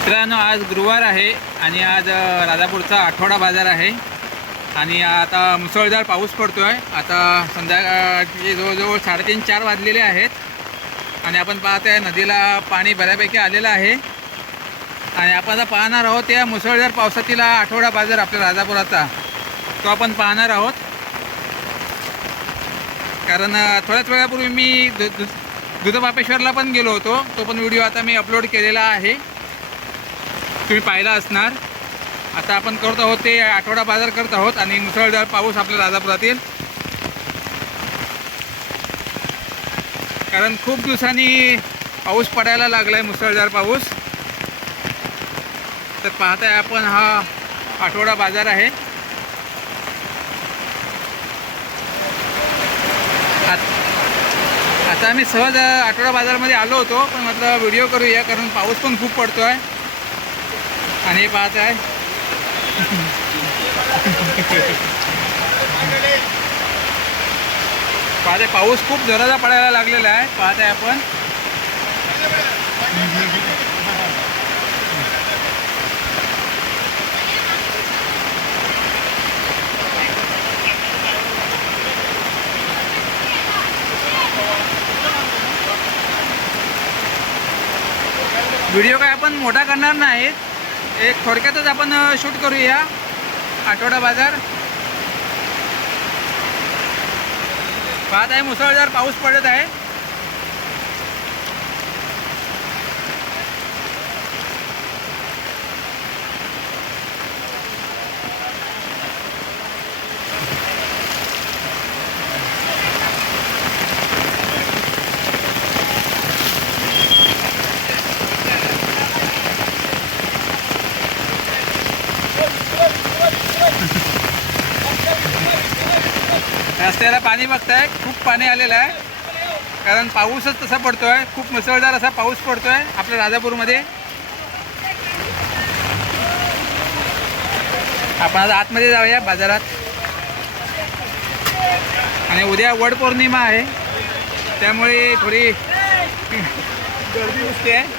मित्रांनो आज गुरुवार आहे आणि आज राजापूरचा आठवडा बाजार आहे. आणि आता मुसळधार पाऊस पडतो आहे आता संध्याकाळचे जवळजवळ साडेतीन चार वाजलेले आहेत. आणि आपण पाहत आहे नदीला पाणी बऱ्यापैकी आलेलं आहे. आणि आपण आता पाहणार आहोत या मुसळधार पावसातील आठवडा बाजार आपल्या राजापुराचा. तो आपण पाहणार आहोत. कारण थोड्याच वेळापूर्वी मी दु दु दुधपापेश्वरला पण गेलो होतो. तो पण व्हिडिओ आता मी अपलोड केलेला आहे. तुम्ही पाहिला असणार. आता आपण करत आहोत ते आठवडा बाजार करत आहोत आणि मुसळधार पाऊस आपल्या राजापुरातील. कारण खूप दिवसांनी पाऊस पडायला लागला आहे मुसळधार पाऊस. तर पाहताय आपण हा आठवडा बाजार आहे. आता आम्ही सहज आठवडा बाजारमध्ये आलो होतो पण म्हटलं व्हिडिओ करूया कारण पाऊस पण खूप पडतो आहे आणि हे पाहत आहे. पाहते पाऊस खूप जोराचा पडायला लागलेला आहे. पाहत आहे आपण. व्हिडिओ काय आपण मोठा करणार नाहीत एक थोडक्यातच आपण शूट करूया. आठवडा बाजार. पाहत आहे मुसळधार पाऊस पडत आहे. रस्त्याला पाणी बघताय खूप पाणी आलेलं आहे. कारण पाऊसच तसा पडतोय खूप मुसळधार असा पाऊस पडतोय आपल्या राजापूरमध्ये. आपण आता आतमध्ये जाऊया बाजारात. आणि उद्या वड पौर्णिमा आहे. त्यामुळे थोडी गर्दी दिसते. आहे.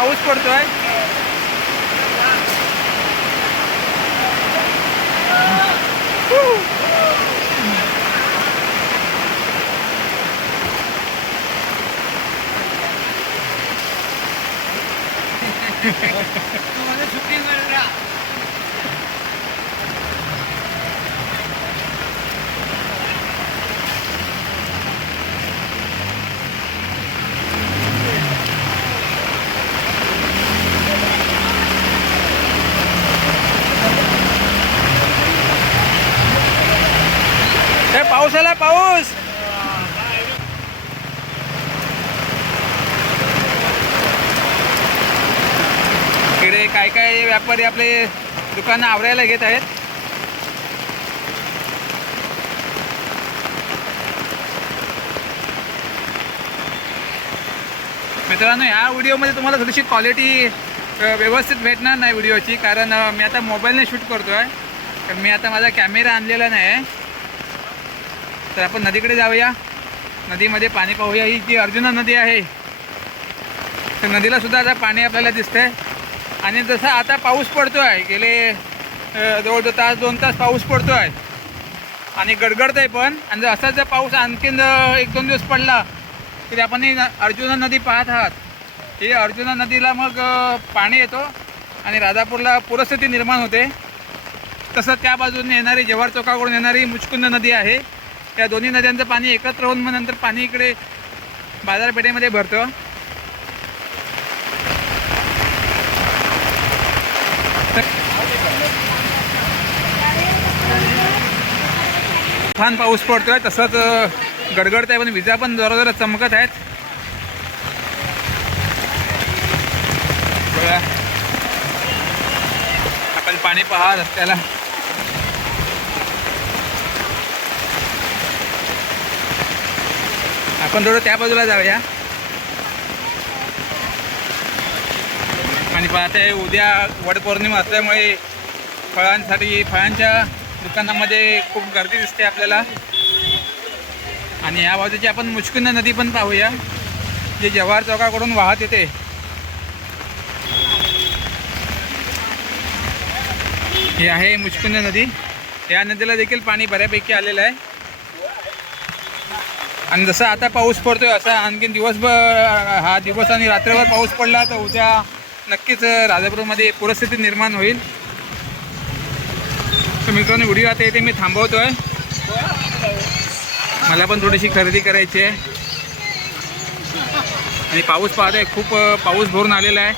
पाऊस पडतोय पाऊस आला पाऊस. इकडे काय काय व्यापारी आपले दुकानं आवरायला घेत आहेत. मित्रांनो ह्या व्हिडिओमध्ये तुम्हाला थोडीशी क्वालिटी व्यवस्थित भेटणार नाही व्हिडिओची कारण मी आता मोबाईलने शूट करतो आहे मी आता माझा कॅमेरा आणलेला नाही आहे तर आपण नदीकडे जाऊया. नदीमध्ये पाणी पाहूया. ही जी अर्जुना नदी आहे तर नदीला सुद्धा आता पाणी आपल्याला दिसतंय. आणि जसं आता पाऊस पडतो आहे गेले जवळ जवळजवळ तास दोन तास पाऊस पडतो आहे आणि गडगडत आहे पण. आणि जर असाच जर पाऊस आणखीन एक दोन दिवस पडला तरी आपण ही न- अर्जुना नदी पाहत आहात. ही अर्जुना नदीला मग पाणी येतो. आणि राधापूरला पूरस्थिती निर्माण होते. तसं त्या बाजूने येणारी जव्हार चौकाकडून येणारी मुचकुंद नदी आहे. त्या दोन्ही नद्यांचं पाणी एकत्र होऊन मग नंतर पाणी इकडे बाजारपेठेमध्ये भरतं. छान पाऊस पडतोय तसंच गडगडत आहे पण विजा पण जरा जरा चमकत आहेत. आपण पाणी पहा रस्त्याला. आपण थोडं त्या बाजूला जाऊया. आणि पाहते उद्या वडपौर्णिमा असल्यामुळे फळांसाठी फळांच्या दुकानामध्ये खूप गर्दी दिसते आपल्याला. आणि या बाजूची आपण मुचकुंद नदी पण पाहूया जी जव्हार चौकाकडून वाहत येते. ही आहे मुचकुंद नदी. या नदीला देखील पाणी बऱ्यापैकी आलेलं आहे. आणि जसं आता पाऊस पडतोय असा आणखीन दिवसभर हा दिवस आणि रात्रभर पाऊस पडला तर उद्या नक्कीच राजापूरमध्ये पूरस्थिती निर्माण होईल. तर मित्रांनो व्हिडिओ आता इथे मी थांबवतोय. मला पण थोडीशी खरेदी करायची आहे. आणि पाऊस पाहतोय खूप पाऊस भरून आलेला आहे.